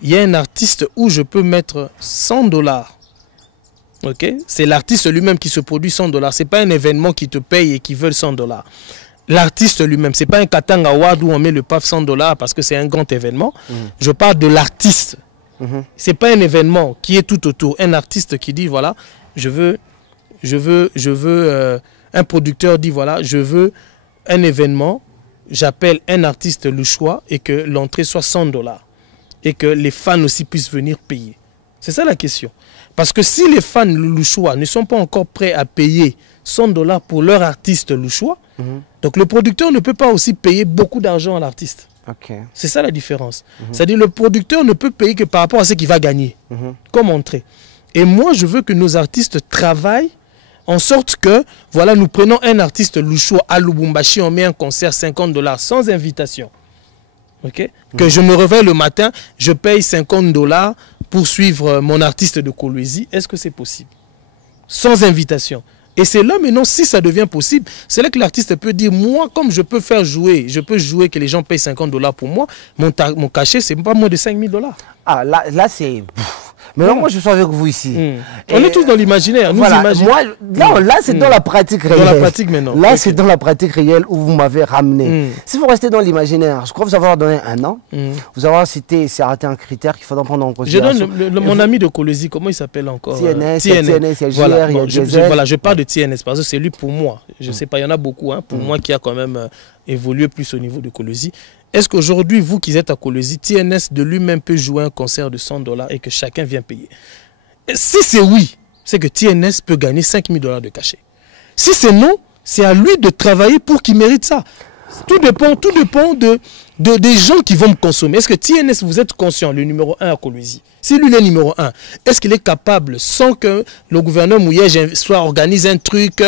il y a un artiste où je peux mettre 100 $? Okay? C'est l'artiste lui-même qui se produit 100 $. Ce n'est pas un événement qui te paye et qui veut 100 $. L'artiste lui-même, ce n'est pas un Katanga Award où on met le PAF 100 $ parce que c'est un grand événement. Je parle de l'artiste. Ce n'est pas un événement qui est tout autour. Un artiste qui dit, voilà, un producteur dit, voilà, je veux un événement, j'appelle un artiste louchois et que l'entrée soit 100 $. Et que les fans aussi puissent venir payer. C'est ça la question. Parce que si les fans louchois ne sont pas encore prêts à payer 100 $ pour leur artiste louchois, donc le producteur ne peut pas aussi payer beaucoup d'argent à l'artiste. C'est ça la différence. C'est-à-dire le producteur ne peut payer que par rapport à ce qu'il va gagner comme entrée. Et moi, je veux que nos artistes travaillent en sorte que, voilà, nous prenons un artiste louchois à Lubumbashi, on met un concert 50 $ sans invitation. Que je me réveille le matin, je paye 50 $ pour suivre mon artiste de Kolwezi. Est-ce que c'est possible? Sans invitation. Et c'est là maintenant, si ça devient possible, c'est là que l'artiste peut dire, moi, comme je peux faire jouer, je peux jouer que les gens payent 50 $ pour moi, mon cachet, c'est pas moins de 5 000 $. Ah, là c'est... Maintenant, moi, je suis avec vous ici. On est tous dans l'imaginaire. Voilà, moi, là, c'est dans la pratique réelle. Dans la pratique maintenant. Là, c'est dans la pratique réelle où vous m'avez ramené. Si vous restez dans l'imaginaire, je crois vous avoir donné un an. Vous avoir cité certains critères qu'il faudra prendre en considération. Je donne mon ami de Colosi, comment il s'appelle encore? TNS, il y a voilà, il y a Diesel. Voilà, je parle de TNS parce que c'est lui pour moi. Je ne sais pas, il y en a beaucoup, pour moi qui a quand même évolué plus au niveau de Colosi. Est-ce qu'aujourd'hui, vous qui êtes à Colosi, TNS de lui-même peut jouer un concert de $100 et que chacun vient payer? Si c'est oui, c'est que TNS peut gagner $5000 de cachet. Si c'est non, c'est à lui de travailler pour qu'il mérite ça. Tout dépend des gens qui vont me consommer. Est-ce que TNS, vous êtes conscient, le numéro 1 à Colosi? Si lui, il est numéro 1, est-ce qu'il est capable, sans que le gouverneur Mouyej soit organise un truc,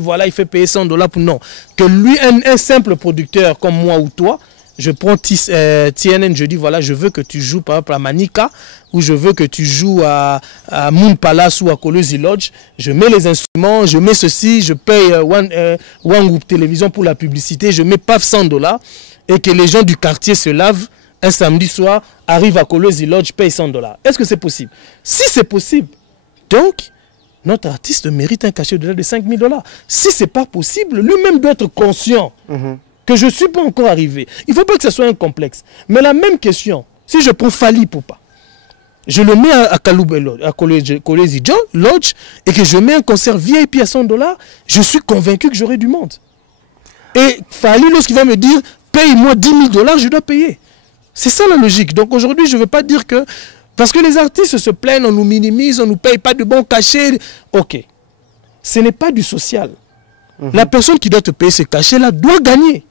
voilà, il fait payer $100 pour non. Que lui, un simple producteur comme moi ou toi, je prends TNN, je dis voilà, je veux que tu joues par exemple à Manika, ou je veux que tu joues à Moon Palace ou à Colosi Lodge. Je mets les instruments, je mets ceci, je paye One Group Télévision pour la publicité, je mets pas $100 et que les gens du quartier se lavent un samedi soir, arrivent à Colosi Lodge, payent $100. Est-ce que c'est possible? Si c'est possible, donc notre artiste mérite un cachet au-delà de $5000. Si c'est pas possible, lui-même doit être conscient. Que je ne suis pas encore arrivé. Il ne faut pas que ce soit un complexe. Mais la même question, si je prends Fali Poupa, je le mets à Colosi Lodge et que je mets un concert VIP à $100, je suis convaincu que j'aurai du monde. Et Fali, lorsqu'il va me dire, paye-moi $10 000, je dois payer. C'est ça la logique. Donc aujourd'hui, je ne veux pas dire que... Parce que les artistes se plaignent, on nous minimise, on ne nous paye pas de bons cachets. Ok. Ce n'est pas du social. La personne qui doit te payer ce cachet-là doit gagner.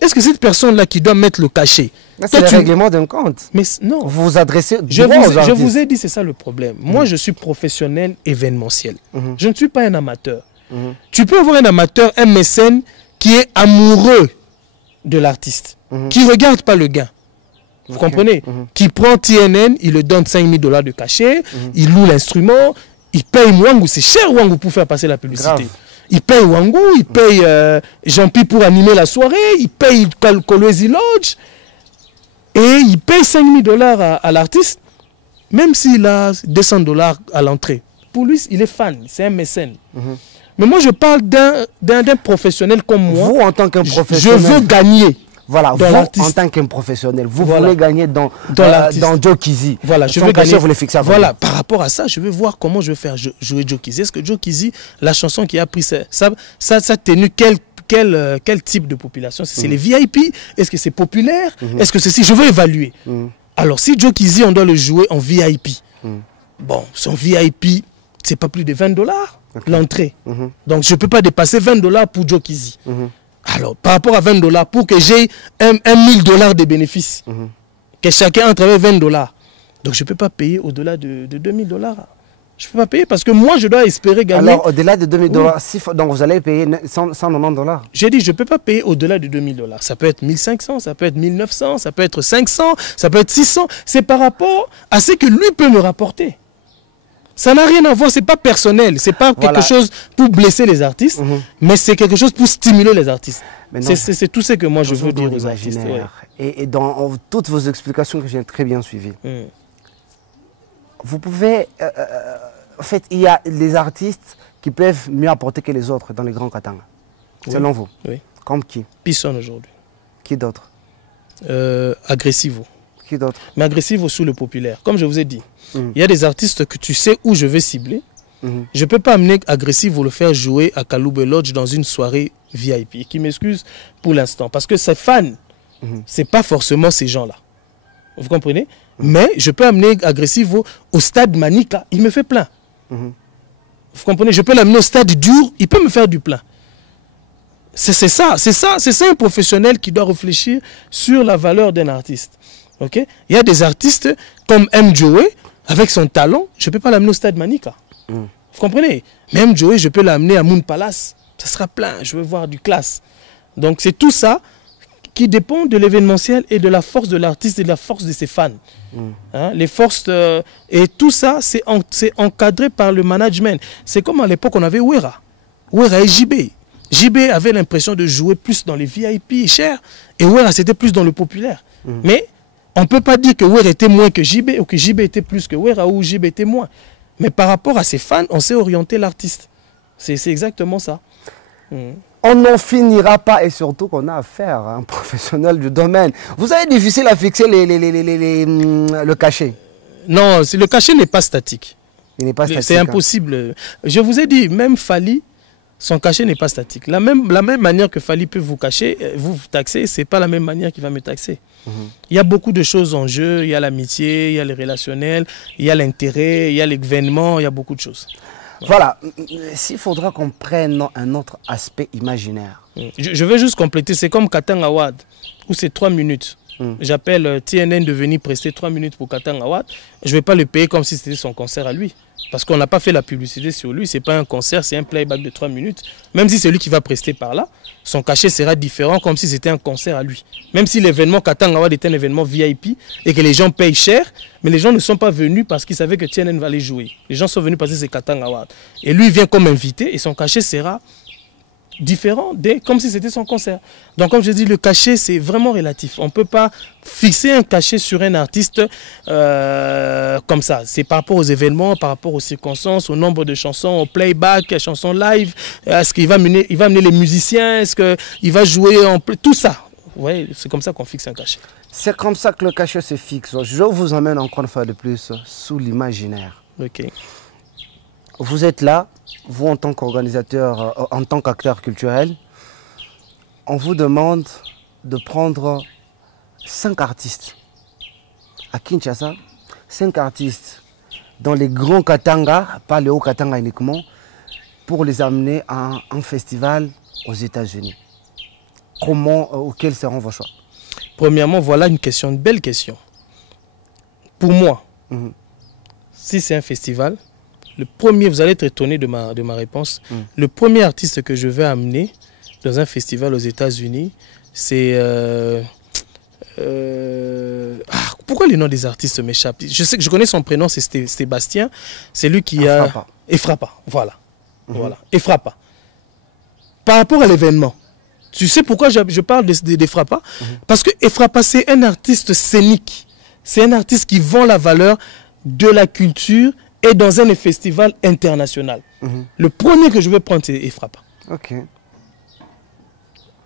Est-ce que cette personne-là qui doit mettre le cachet... C'est le règlement d'un compte. Mais non. Vous vous adressez je vous ai dit, c'est ça le problème. Moi, je suis professionnel événementiel. Je ne suis pas un amateur. Tu peux avoir un amateur, un mécène qui est amoureux de l'artiste, qui ne regarde pas le gain. Vous comprenez? Qui prend TNN, il le donne $5000 de cachet, il loue l'instrument, il paye Wangou. C'est cher Wangou pour faire passer la publicité. Grave. Il paye Wangou, il paye Jean-Pi pour animer la soirée, il paye Colosi Lodge et il paye $5000 à l'artiste, même s'il a $200 à l'entrée. Pour lui, il est fan, c'est un mécène. Mais moi, je parle d'un professionnel comme moi. Vous, en tant qu'un professionnel, je veux gagner. Voilà, vous, en tant qu'un professionnel, vous voulez gagner dans Joe Kizzy. Voilà, je veux gagner. Vous les fixez à voilà, par rapport à ça, je veux voir comment je vais faire jouer Joe Kizzy. Est-ce que Joe Kizzy, la chanson qui a pris ça tenu quel type de population? C'est les VIP? Est-ce que c'est populaire? Est-ce que c'est si? Je veux évaluer. Alors, si Joe Kizzy, on doit le jouer en VIP. Bon, son VIP, c'est pas plus de $20 l'entrée. Donc, je ne peux pas dépasser $20 pour Joe Kizzy. Alors, par rapport à $20, pour que j'ai $1000 de bénéfices, que chacun entre avec $20, donc je ne peux pas payer au-delà de $2000. Je ne peux pas payer parce que moi, je dois espérer gagner. Alors, au-delà de $2000, donc vous allez payer $190. J'ai dit, je ne peux pas payer au-delà de $2000. Ça peut être 1500, ça peut être 1900, ça peut être 500, ça peut être 600. C'est par rapport à ce que lui peut me rapporter. Ça n'a rien à voir, ce n'est pas personnel, ce n'est pas quelque chose pour blesser les artistes, mais c'est quelque chose pour stimuler les artistes. C'est tout ce que moi je veux dire aux artistes. Et dans toutes vos explications que j'ai très bien suivies, vous pouvez... en fait, il y a des artistes qui peuvent mieux apporter que les autres dans les grands katanga, selon vous. Oui. Comme qui? Pisson aujourd'hui. Qui d'autre? Agressivo. Qui d'autre? Mais Agressivo sous le populaire, comme je vous ai dit. Il y a des artistes que tu sais où je vais cibler. Je ne peux pas amener Agressivo le faire jouer à Kaloube Lodge dans une soirée VIP. Et qui m'excuse pour l'instant. Parce que ses fans, ce n'est pas forcément ces gens-là. Vous comprenez? Mais je peux amener Agressivo au stade Manika. Il me fait plein. Vous comprenez? Je peux l'amener au stade dur. Il peut me faire du plein. C'est ça un professionnel qui doit réfléchir sur la valeur d'un artiste. Okay? Il y a des artistes comme M. Joey, avec son talent, je ne peux pas l'amener au stade Manika. Vous comprenez? Mais M. Joey, je peux l'amener à Moon Palace. Ça sera plein, je veux voir du classe. Donc c'est tout ça qui dépend de l'événementiel et de la force de l'artiste et de la force de ses fans. Hein? Les forces et tout ça, c'est encadré par le management. C'est comme à l'époque, on avait Wera. Wera et JB. JB avait l'impression de jouer plus dans les VIP chers et Wera, c'était plus dans le populaire. Mais On ne peut pas dire que Wera était moins que JB, ou que JB était plus que Wera, ou JB était moins. Mais par rapport à ses fans, on sait orienter l'artiste. C'est exactement ça. On n'en finira pas, et surtout qu'on a affaire à un professionnel du domaine. Vous savez, difficile à fixer le cachet. Non, le cachet n'est pas statique. Il n'est pas statique. C'est impossible. Je vous ai dit, même Fally, son cachet n'est pas statique. La même manière que Fally peut vous cacher, vous taxer, ce n'est pas la même manière qu'il va me taxer. Il y a beaucoup de choses en jeu. Il y a l'amitié, il y a le relationnel, il y a l'intérêt, il y a l'événement, il y a beaucoup de choses. Voilà. S'il faudra qu'on prenne un autre aspect imaginaire. Je vais juste compléter. C'est comme Katanga Award, où c'est 3 minutes. J'appelle TNN de venir prester 3 minutes pour Katanga Award. Je ne vais pas le payer comme si c'était son concert à lui. Parce qu'on n'a pas fait la publicité sur lui. Ce n'est pas un concert, c'est un playback de 3 minutes. Même si c'est lui qui va prester par là, son cachet sera différent comme si c'était un concert à lui. Même si l'événement Katanga Award est un événement VIP et que les gens payent cher, mais les gens ne sont pas venus parce qu'ils savaient que TNN va les jouer. Les gens sont venus parce que c'est Katanga Award. Et lui, il vient comme invité et son cachet sera différent comme si c'était son concert. Donc comme je dis, le cachet c'est vraiment relatif. On ne peut pas fixer un cachet sur un artiste comme ça. C'est par rapport aux événements, par rapport aux circonstances, au nombre de chansons, au playback, à chansons live. Est-ce qu'il va amener les musiciens? Est-ce qu'il va jouer tout ça? Ouais, c'est comme ça qu'on fixe un cachet. C'est comme ça que le cachet se fixe. Je vous emmène encore une fois de plus sous l'imaginaire. Ok. Vous êtes là, vous en tant qu'organisateur, en tant qu'acteur culturel, on vous demande de prendre 5 artistes à Kinshasa, 5 artistes dans les grands Katanga, pas les hauts Katanga uniquement, pour les amener à un festival aux États-Unis. Quels seront vos choix? Premièrement, voilà une belle question. Pour moi, si c'est un festival, le premier, vous allez être étonné de ma réponse. Le premier artiste que je vais amener dans un festival aux États-Unis, c'est... pourquoi les noms des artistes m'échappent? Je connais son prénom, c'est Sébastien. C'est lui qui a... Efrapa. Voilà. Voilà. Efrapa. Par rapport à l'événement, tu sais pourquoi je parle d'Efrapa? Parce que Efrapa, c'est un artiste scénique. C'est un artiste qui vend la valeur de la culture et dans un festival international. Le premier que je vais prendre, c'est Efrapa. Ok.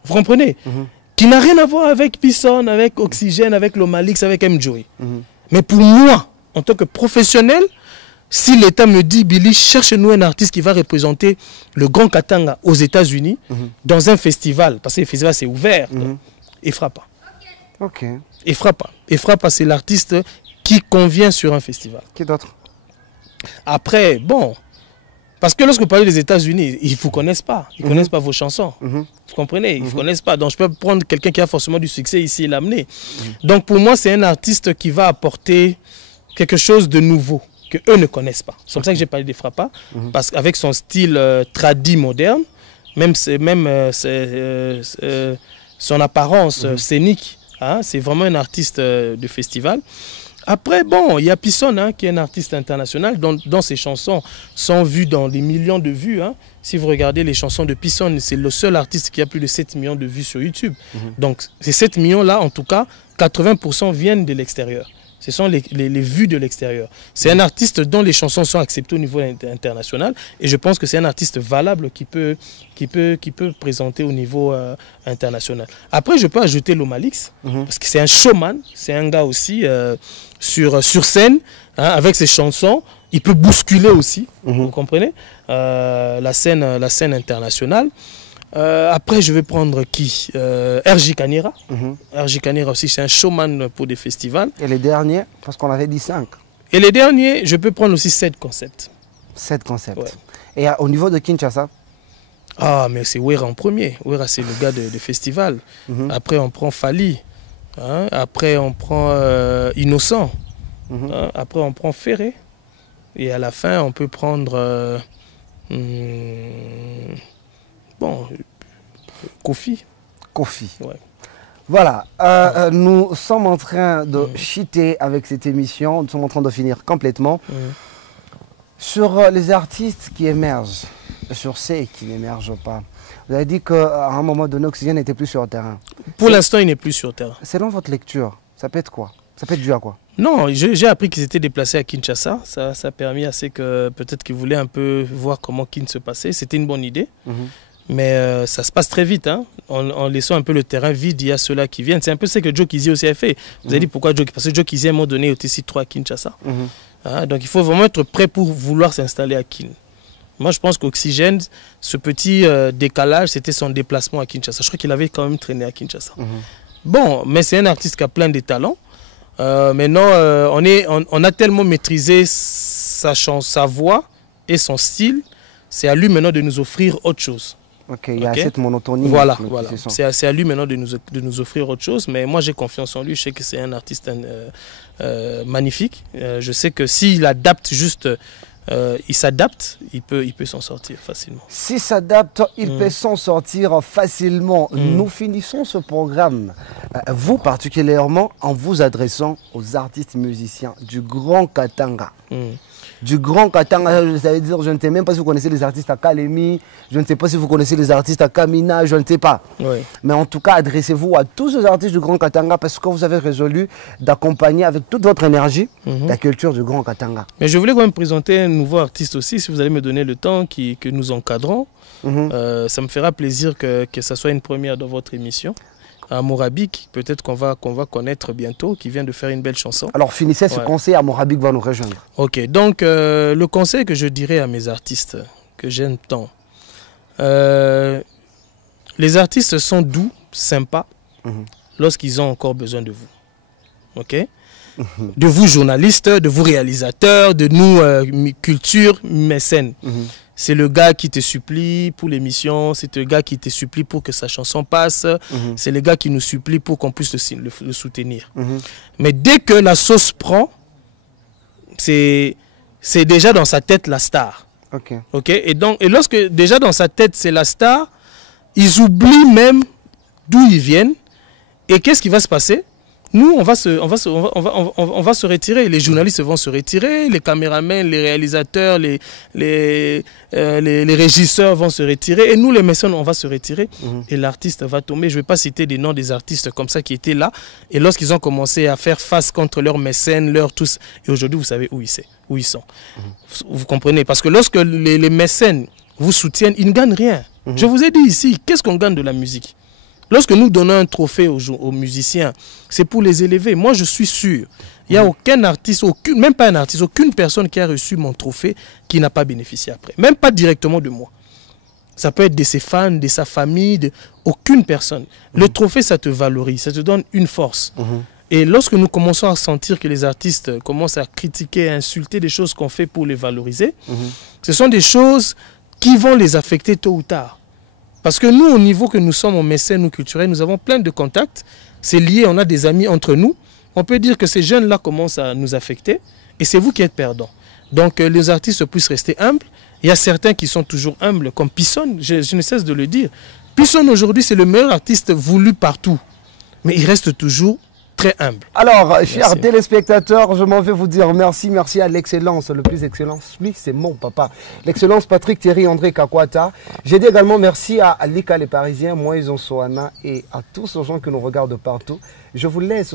Vous comprenez? Qui n'a rien à voir avec Pisson, avec Oxygène, avec Lomalix, avec M-Joy. Mais pour moi, en tant que professionnel, si l'État me dit, Billy, cherche-nous un artiste qui va représenter le Grand Katanga aux États-Unis dans un festival, parce que le festival c'est ouvert, Efrapa. Ok. Efrapa. Efrapa, c'est l'artiste qui convient sur un festival. Qui d'autre? Après, bon, parce que lorsque vous parlez des États-Unis, ils ne vous connaissent pas. Ils ne connaissent pas vos chansons. Vous comprenez? Ils ne vous connaissent pas. Donc, je peux prendre quelqu'un qui a forcément du succès ici et l'amener. Donc, pour moi, c'est un artiste qui va apporter quelque chose de nouveau que eux ne connaissent pas. C'est comme ça que j'ai parlé d'Efrapa. Parce qu'avec son style tradi moderne, même son apparence scénique, hein, c'est vraiment un artiste de festival. Après, bon, il y a Pisson, hein, qui est un artiste international, dont ses chansons sont vues dans des millions de vues. Hein. Si vous regardez les chansons de Pisson, c'est le seul artiste qui a plus de 7 millions de vues sur YouTube. Donc, ces 7 millions-là, en tout cas, 80% viennent de l'extérieur. Ce sont les vues de l'extérieur. C'est un artiste dont les chansons sont acceptées au niveau international. Et je pense que c'est un artiste valable qui peut présenter au niveau international. Après, je peux ajouter Lomalix, parce que c'est un showman. C'est un gars aussi sur scène, hein, avec ses chansons. Il peut bousculer aussi, vous comprenez, la scène internationale. Après, je vais prendre qui? RJ Kanira. RJ Kanira aussi, c'est un showman pour des festivals. Et les derniers, parce qu'on avait dit 5. Et les derniers, je peux prendre aussi 7 concepts. 7 concepts. Ouais. Et au niveau de Kinshasa? Ah, mais c'est Wera en premier. Wera, c'est le gars de festival. Après, on prend Fally. Hein? Après, on prend Innocent. Hein? Après, on prend Ferré. Et à la fin, on peut prendre... bon, Kofi. Kofi. Ouais. Voilà, nous sommes en train de cheater avec cette émission, nous sommes en train de finir complètement. Sur les artistes qui émergent, sur ceux qui n'émergent pas. Vous avez dit qu'à un moment donné, Oxygène n'était plus sur le terrain. Pour l'instant, il n'est plus sur le terrain. Selon votre lecture, ça peut être quoi? Ça peut être dû à quoi? Non, j'ai appris qu'ils étaient déplacés à Kinshasa. Ça a permis assez que peut-être qu'ils voulaient un peu voir comment Kin se passait. C'était une bonne idée. Mais ça se passe très vite, hein. En laissant un peu le terrain vide, il y a ceux-là qui viennent. C'est un peu ce que Joe Kizzy aussi a fait. Vous avez dit pourquoi Joe? Parce que Joe Kizzy, à un moment donné, était aussi 3 à Kinshasa. Hein, donc il faut vraiment être prêt pour vouloir s'installer à Kin. Moi, je pense qu'Oxygène, ce petit décalage, c'était son déplacement à Kinshasa. Je crois qu'il avait quand même traîné à Kinshasa. Bon, mais c'est un artiste qui a plein de talents. Maintenant, on a tellement maîtrisé sa voix et son style. C'est à lui maintenant de nous offrir autre chose. Ok, il y a cette monotonie. Voilà. C'est à lui maintenant de nous offrir autre chose. Mais moi, j'ai confiance en lui. Je sais que c'est un artiste magnifique. Je sais que s'il adapte juste, il s'adapte, il peut s'en sortir facilement. S'il s'adapte, il peut s'en sortir facilement. Nous finissons ce programme, vous particulièrement, en vous adressant aux artistes musiciens du Grand Katanga. Du Grand Katanga, ça veut dire, je ne sais même pas si vous connaissez les artistes à Kalemi, je ne sais pas si vous connaissez les artistes à Kamina, je ne sais pas. Mais en tout cas, adressez-vous à tous ces artistes du Grand Katanga parce que vous avez résolu d'accompagner avec toute votre énergie la culture du Grand Katanga. Mais je voulais quand même présenter un nouveau artiste aussi, si vous allez me donner le temps que nous encadrons. Ça me fera plaisir que ça soit une première dans votre émission. Amorabik, peut-être qu'on va connaître bientôt, qui vient de faire une belle chanson. Alors finissez ce conseil, Amorabik va nous rejoindre. Ok, donc le conseil que je dirais à mes artistes, que j'aime tant, les artistes sont doux, sympas, lorsqu'ils ont encore besoin de vous. Ok? De vous journalistes, de vous réalisateurs, de nous culture, mécènes. C'est le gars qui te supplie pour l'émission, c'est le gars qui te supplie pour que sa chanson passe, c'est le gars qui nous supplie pour qu'on puisse le soutenir. Mais dès que la sauce prend, c'est déjà dans sa tête la star. Et lorsque déjà dans sa tête c'est la star, ils oublient même d'où ils viennent. Et qu'est-ce qui va se passer? Nous, on va se retirer, les journalistes vont se retirer, les caméramans, les réalisateurs, les régisseurs vont se retirer, et nous, les mécènes, on va se retirer, et l'artiste va tomber. Je ne vais pas citer des noms des artistes comme ça qui étaient là, et lorsqu'ils ont commencé à faire face contre leurs mécènes, leurs tous, et aujourd'hui, vous savez où ils sont. Vous comprenez? Parce que lorsque les mécènes vous soutiennent, ils ne gagnent rien. Je vous ai dit ici, qu'est-ce qu'on gagne de la musique? Lorsque nous donnons un trophée aux musiciens, c'est pour les élever. Moi, je suis sûr, il n'y a aucun artiste, même pas un artiste, aucune personne qui a reçu mon trophée qui n'a pas bénéficié après. Même pas directement de moi. Ça peut être de ses fans, de sa famille, aucune personne. Le trophée, ça te valorise, ça te donne une force. Et lorsque nous commençons à sentir que les artistes commencent à critiquer, à insulter des choses qu'on fait pour les valoriser, ce sont des choses qui vont les affecter tôt ou tard. Parce que nous, au niveau que nous sommes en mécènes ou culturels, nous avons plein de contacts. C'est lié, on a des amis entre nous. On peut dire que ces jeunes-là commencent à nous affecter. Et c'est vous qui êtes perdants. Donc, les artistes puissent rester humbles. Il y a certains qui sont toujours humbles, comme Pisson. Je ne cesse de le dire. Pisson, aujourd'hui, c'est le meilleur artiste voulu partout. Mais il reste toujours très humble. Alors, chers téléspectateurs, je m'en vais vous dire merci à l'excellence, le plus excellent, lui c'est mon papa, l'excellence Patrick Thierry André Kakwata. J'ai dit également merci à Lika les Parisiens, Moïse Soana et à tous ces gens qui nous regardent partout. Je vous laisse.